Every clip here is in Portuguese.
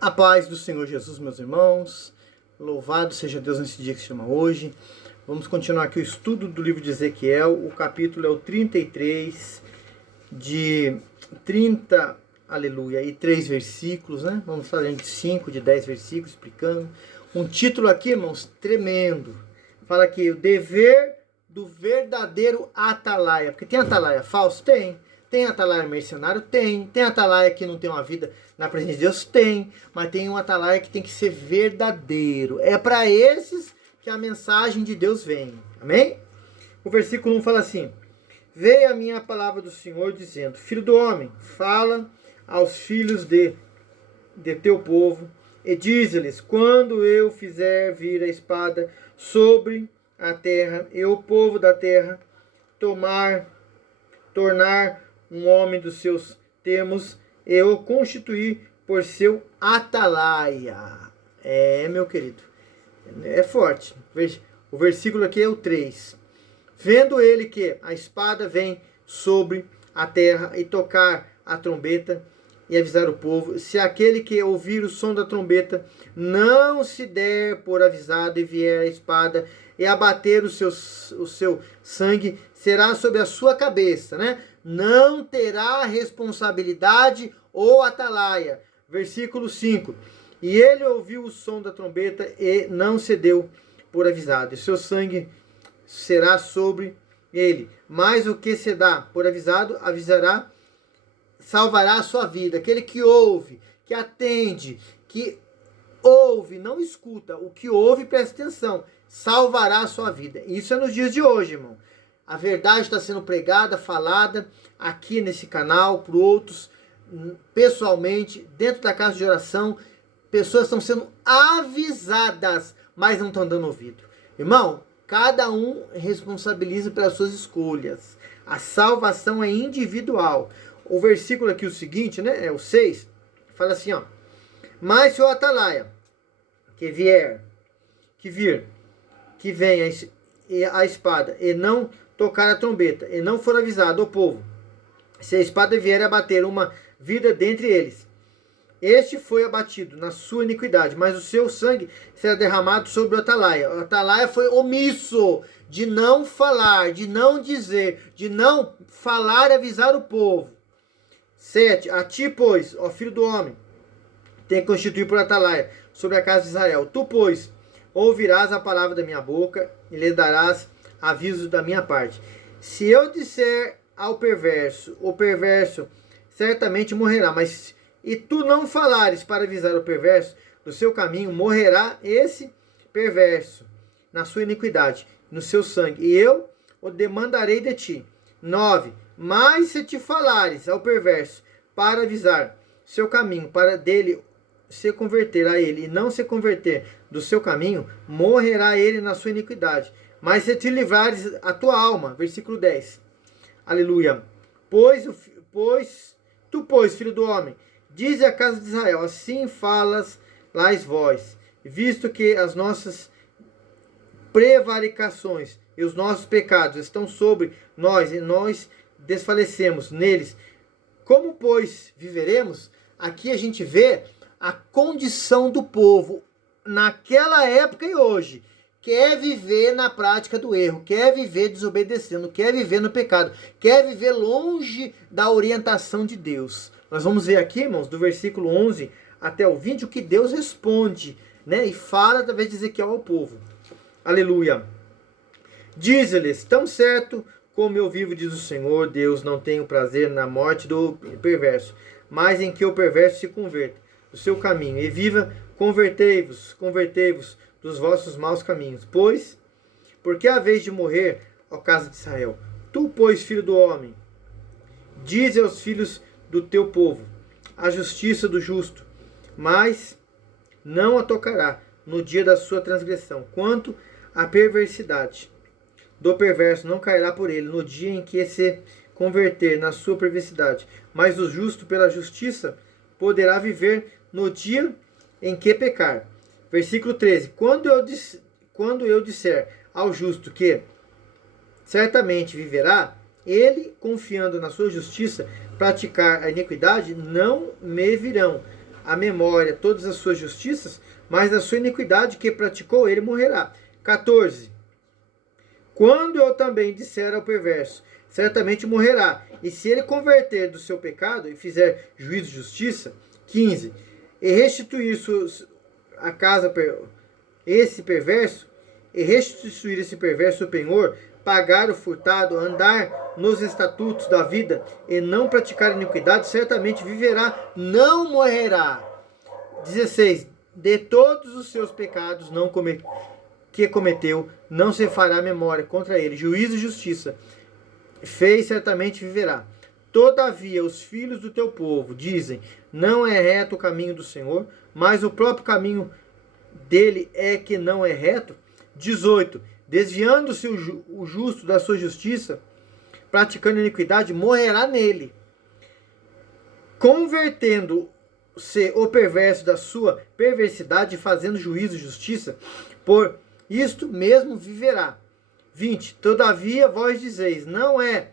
A paz do Senhor Jesus, meus irmãos. Louvado seja Deus nesse dia que se chama hoje. Vamos continuar aqui o estudo do livro de Ezequiel. O capítulo é o 33, de 30, aleluia, e 3 versículos, né? Vamos falar de 5, de 10 versículos, explicando. Um título aqui, irmãos, tremendo. Fala aqui, o dever do verdadeiro atalaia. Porque tem atalaia falso? Tem. Tem atalaia mercenário? Tem. Tem atalaia que não tem uma vida na presença de Deus? Tem. Mas tem um atalaia que tem que ser verdadeiro. É para esses que a mensagem de Deus vem. Amém? O versículo 1 fala assim: veio a minha palavra do Senhor dizendo: filho do homem, fala aos filhos de teu povo e diz-lhes: quando eu fizer vir a espada sobre a terra e o povo da terra tornar um homem dos seus termos, eu constituir por seu atalaia. Meu querido, é forte. O versículo aqui é o 3. Vendo ele que a espada vem sobre a terra e tocar a trombeta e avisar o povo, se aquele que ouvir o som da trombeta não se der por avisado e vier a espada e abater o seu sangue, será sobre a sua cabeça, né? Não terá responsabilidade ou atalaia. Versículo 5. E ele ouviu o som da trombeta e não se deu por avisado, e seu sangue será sobre ele. Mas o que se dá por avisado, avisará, salvará a sua vida. Aquele que ouve, que atende, que ouve, não escuta, o que ouve, presta atenção, salvará a sua vida. Isso é nos dias de hoje, irmão. A verdade está sendo pregada, falada aqui nesse canal, por outros, pessoalmente, dentro da casa de oração. Pessoas estão sendo avisadas, mas não estão dando ouvido. Irmão, cada um responsabiliza pelas suas escolhas. A salvação é individual. O versículo aqui, o seguinte, né? É o 6. Fala assim, ó. Mas se o atalaia que vir, que venha a espada e não tocar a trombeta e não for avisado ao povo, se a espada vier a bater uma vida dentre eles, este foi abatido na sua iniquidade, mas o seu sangue será derramado sobre o atalaia. O atalaia foi omisso de não falar, de não dizer, de não falar e avisar o povo. 7. A ti, pois, ó filho do homem, tem que constituir por atalaia sobre a casa de Israel. Tu, pois, ouvirás a palavra da minha boca e lhe darás aviso da minha parte. Se eu disser ao perverso, o perverso certamente morrerá, mas e tu não falares para avisar o perverso do seu caminho, morrerá esse perverso na sua iniquidade, no seu sangue, e eu o demandarei de ti. 9. Mas se te falares ao perverso para avisar seu caminho, para dele se converter a ele e não se converter do seu caminho, morrerá ele na sua iniquidade. Mas se te livrares a tua alma, versículo 10. Aleluia. Pois, filho do homem, dize à casa de Israel, assim falas vós, visto que as nossas prevaricações e os nossos pecados estão sobre nós e nós desfalecemos neles. Como, pois, viveremos? Aqui a gente vê a condição do povo naquela época e hoje. Quer viver na prática do erro, quer viver desobedecendo, quer viver no pecado, quer viver longe da orientação de Deus. Nós vamos ver aqui, irmãos, do versículo 11 até o 20, o que Deus responde, né? E fala através de Ezequiel ao povo. Aleluia. Diz-lhes, tão certo como eu vivo, diz o Senhor, Deus, não tenho prazer na morte do perverso, mas em que o perverso se converta do seu caminho e viva. Convertei-vos dos vossos maus caminhos. Porque a vez de morrer, ó casa de Israel, tu, pois, filho do homem, dize aos filhos do teu povo a justiça do justo, mas não a tocará no dia da sua transgressão, quanto a perversidade do perverso não cairá por ele no dia em que se converter na sua perversidade, mas o justo pela justiça poderá viver no dia em que pecar. Versículo 13. Quando eu disser ao justo que certamente viverá, ele, confiando na sua justiça, praticar a iniquidade, não me virão a memória todas as suas justiças, mas da sua iniquidade que praticou ele morrerá. 14. Quando eu também disser ao perverso, certamente morrerá, e se ele converter do seu pecado e fizer juízo e justiça. 15. E restituir a casa esse perverso, e restituir esse perverso o penhor, pagar o furtado, andar nos estatutos da vida e não praticar iniquidade, certamente viverá, não morrerá. 16. De todos os seus pecados que cometeu, não se fará memória contra ele. Juízo e justiça fez, certamente viverá. Todavia os filhos do teu povo dizem, não é reto o caminho do Senhor, mas o próprio caminho dele é que não é reto. 18. Desviando-se o justo da sua justiça, praticando iniquidade, morrerá nele. Convertendo-se o perverso da sua perversidade, fazendo juízo e justiça, por isto mesmo viverá. 20. Todavia vós dizeis, não é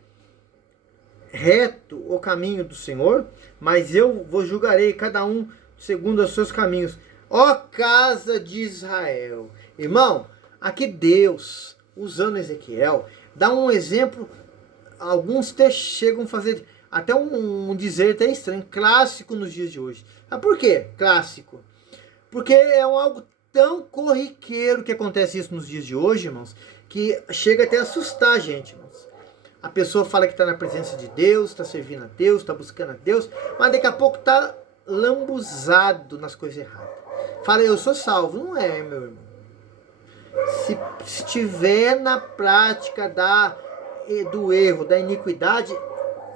reto o caminho do Senhor, mas eu vos julgarei cada um segundo os seus caminhos. Ó casa de Israel. Irmão, aqui Deus, usando Ezequiel, dá um exemplo. Alguns até chegam a fazer até um dizer até estranho, clássico nos dias de hoje. Mas por quê clássico? Porque é algo tão corriqueiro que acontece isso nos dias de hoje, irmãos, que chega até a assustar a gente, irmãos. A pessoa fala que está na presença de Deus, está servindo a Deus, está buscando a Deus, mas daqui a pouco está lambuzado nas coisas erradas. Fala, eu sou salvo. Não é, meu irmão. Se estiver na prática do erro, da iniquidade,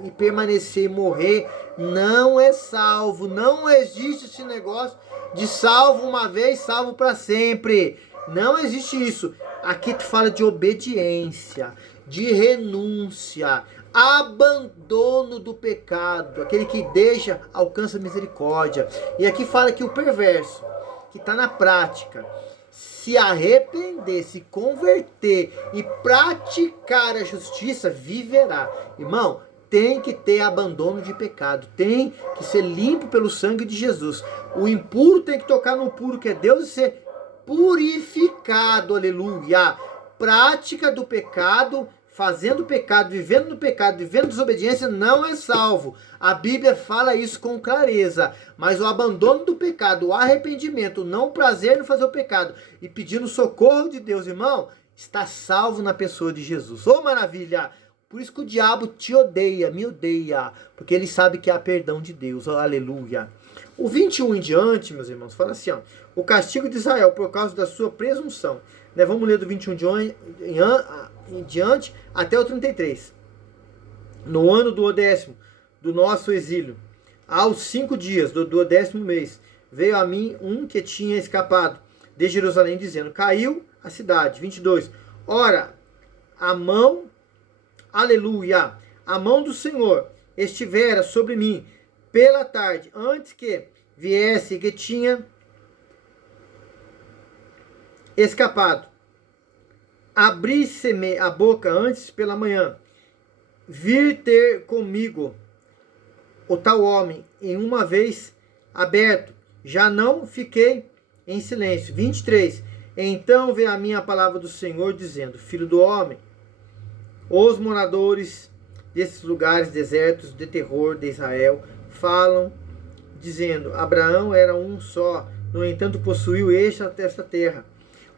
e permanecer e morrer, não é salvo. Não existe esse negócio de salvo uma vez, salvo para sempre. Não existe isso. Aqui tu fala de obediência, de renúncia, abandono do pecado. Aquele que deixa, alcança misericórdia. E aqui fala que o perverso, que está na prática, se arrepender, se converter e praticar a justiça, viverá. Irmão, tem que ter abandono de pecado, tem que ser limpo pelo sangue de Jesus. O impuro tem que tocar no puro, que é Deus, e ser purificado, aleluia. Prática do pecado, fazendo pecado, vivendo no pecado, vivendo desobediência, não é salvo. A Bíblia fala isso com clareza. Mas o abandono do pecado, o arrependimento, o não prazer no fazer o pecado e pedindo socorro de Deus, irmão, está salvo na pessoa de Jesus. Ô maravilha! Por isso que o diabo te odeia, me odeia, porque ele sabe que há perdão de Deus, aleluia. O 21 em diante, meus irmãos, fala assim, ó, o castigo de Israel por causa da sua presunção. Né, vamos ler do 21 em diante até o 33. No ano do 10º do nosso exílio, aos 5 dias do 10º mês, veio a mim um que tinha escapado de Jerusalém, dizendo, caiu a cidade. 22. Ora, a mão, aleluia, a mão do Senhor estivera sobre mim pela tarde, antes que viesse que tinha escapado. Abri-se-me a boca antes pela manhã, vir ter comigo o tal homem, em uma vez aberto, já não fiquei em silêncio. 23. Então veio a mim a palavra do Senhor, dizendo, filho do homem, os moradores desses lugares desertos de terror de Israel falam, dizendo, Abraão era um só, no entanto possuiu esta terra.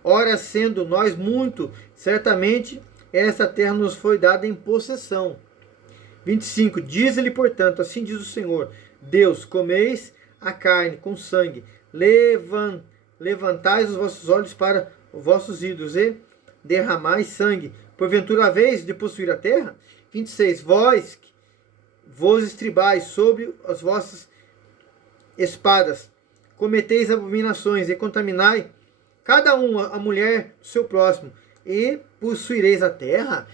Ora, sendo nós muito, certamente esta terra nos foi dada em possessão. 25. Diz-lhe, portanto, assim diz o Senhor, Deus, comeis a carne com sangue, levantais os vossos olhos para os vossos ídolos e derramais sangue. Porventura haveis de possuir a terra? 26. Vós vos estribais sobre as vossas espadas, cometeis abominações e contaminai cada um a mulher do seu próximo, e possuireis a terra?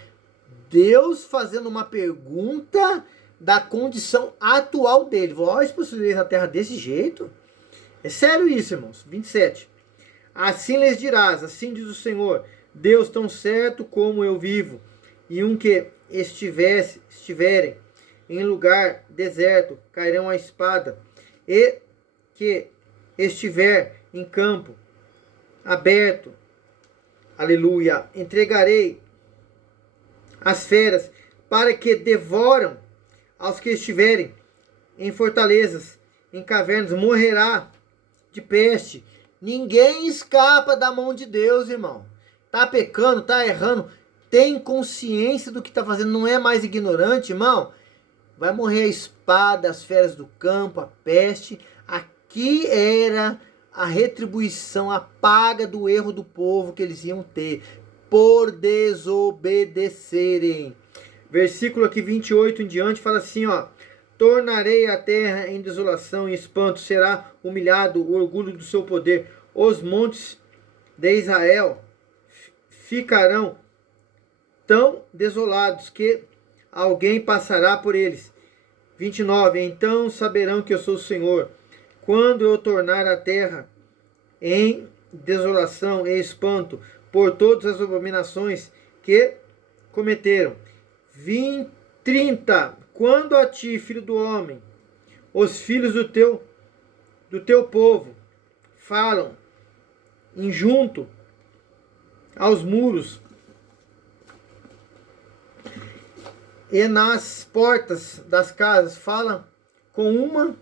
Deus fazendo uma pergunta da condição atual dele. Vós possuireis a terra desse jeito? É sério isso, irmãos. 27. Assim lhes dirás, assim diz o Senhor, Deus tão certo como eu vivo, e um que estiverem em lugar deserto, cairão a espada, e que estiver em campo aberto, aleluia, entregarei as feras para que devoram aos que estiverem em fortalezas, em cavernas, morrerá de peste. Ninguém escapa da mão de Deus, irmão. Tá pecando, tá errando, tem consciência do que tá fazendo, não é mais ignorante, irmão. Vai morrer a espada, as feras do campo, a peste. Aqui era a retribuição, a paga do erro do povo que eles iam ter por desobedecerem. Versículo aqui 28 em diante fala assim, ó: tornarei a terra em desolação e espanto, será humilhado o orgulho do seu poder. Os montes de Israel ficarão tão desolados que alguém passará por eles. 29, então saberão que eu sou o Senhor, quando eu tornar a terra em desolação e espanto por todas as abominações que cometeram. 30, quando a ti, filho do homem, os filhos do teu povo falam em junto aos muros e nas portas das casas, falam com um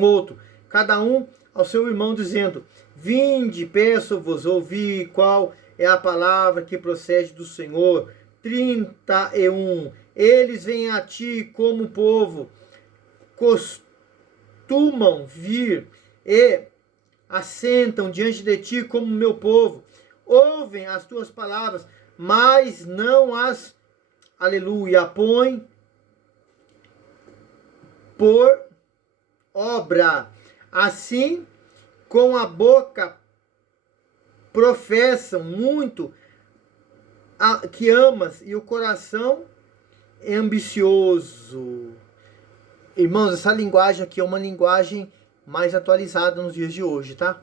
outro, cada um ao seu irmão, dizendo: vinde, peço-vos ouvir qual é a palavra que procede do Senhor. 31, eles vêm a ti como povo, costumam vir e assentam diante de ti como meu povo, ouvem as tuas palavras, mas não as, aleluia, põem por obra. Assim, com a boca professam muito que amas e o coração é ambicioso. Irmãos, essa linguagem aqui é uma linguagem mais atualizada nos dias de hoje, tá?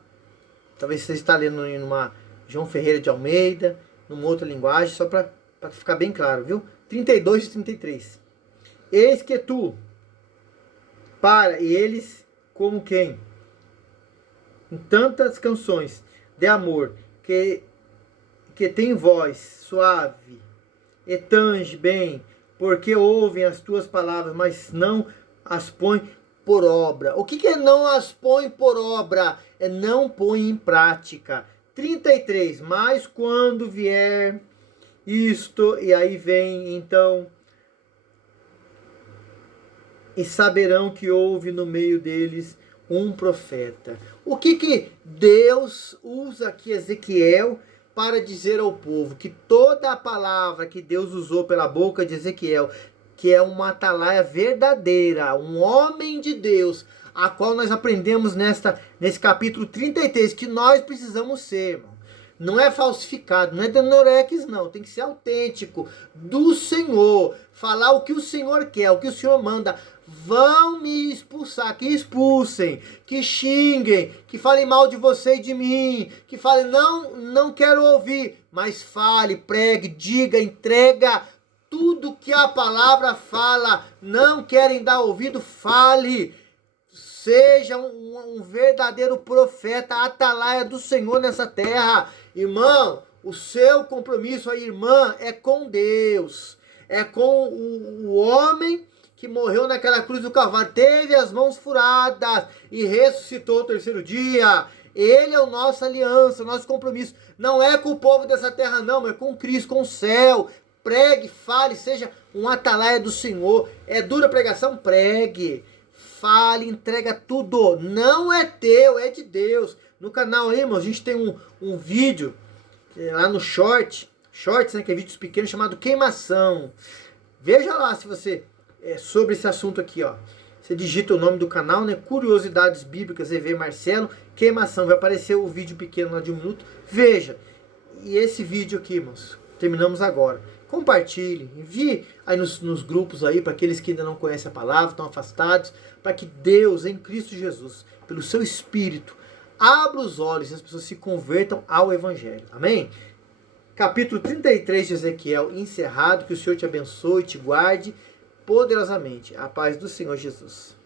Talvez você está lendo em uma João Ferreira de Almeida, numa outra linguagem, só para ficar bem claro, viu? 32 e 33. Eis que tu, para, e eles como quem? Em tantas canções de amor, que tem voz suave e tange bem, porque ouvem as tuas palavras, mas não as põem por obra. O que é não as põe por obra? É não põe em prática. 33, mas quando vier isto, e aí vem então, e saberão que houve no meio deles um profeta. O que Deus usa aqui Ezequiel para dizer ao povo? Que toda a palavra que Deus usou pela boca de Ezequiel, que é uma atalaia verdadeira, um homem de Deus, a qual nós aprendemos nesse capítulo 33, que nós precisamos ser, irmão. Não é falsificado, não é denorex, não. Tem que ser autêntico, do Senhor. Falar o que o Senhor quer, o que o Senhor manda. Vão me expulsar, que expulsem, que xinguem, que falem mal de você e de mim, que falem, não quero ouvir, mas fale, pregue, diga, entrega tudo que a palavra fala. Não querem dar ouvido, fale. Seja um verdadeiro profeta, atalaia do Senhor nessa terra. Irmão, o seu compromisso, a irmã, é com Deus. É com o homem que morreu naquela cruz do Calvário, teve as mãos furadas e ressuscitou o terceiro dia. Ele é a nossa aliança, o nosso compromisso. Não é com o povo dessa terra, não, é com Cristo, com o céu. Pregue, fale, seja um atalaia do Senhor. É dura a pregação? Pregue. Fale, entrega tudo. Não é teu, é de Deus. No canal aí, irmão, a gente tem um vídeo lá no Shorts, né, que é vídeos pequenos, chamado Queimação. Veja lá se você... sobre esse assunto aqui, ó. Você digita o nome do canal, né? Curiosidades Bíblicas, EV Marcelo, Queimação. Vai aparecer o vídeo pequeno lá de 1 minuto. Veja. E esse vídeo aqui, irmãos, terminamos agora. Compartilhe, envie aí nos grupos aí, para aqueles que ainda não conhecem a palavra, estão afastados, para que Deus, em Cristo Jesus, pelo seu Espírito, abra os olhos e as pessoas se convertam ao Evangelho. Amém? Capítulo 33 de Ezequiel encerrado. Que o Senhor te abençoe e te guarde poderosamente. A paz do Senhor Jesus.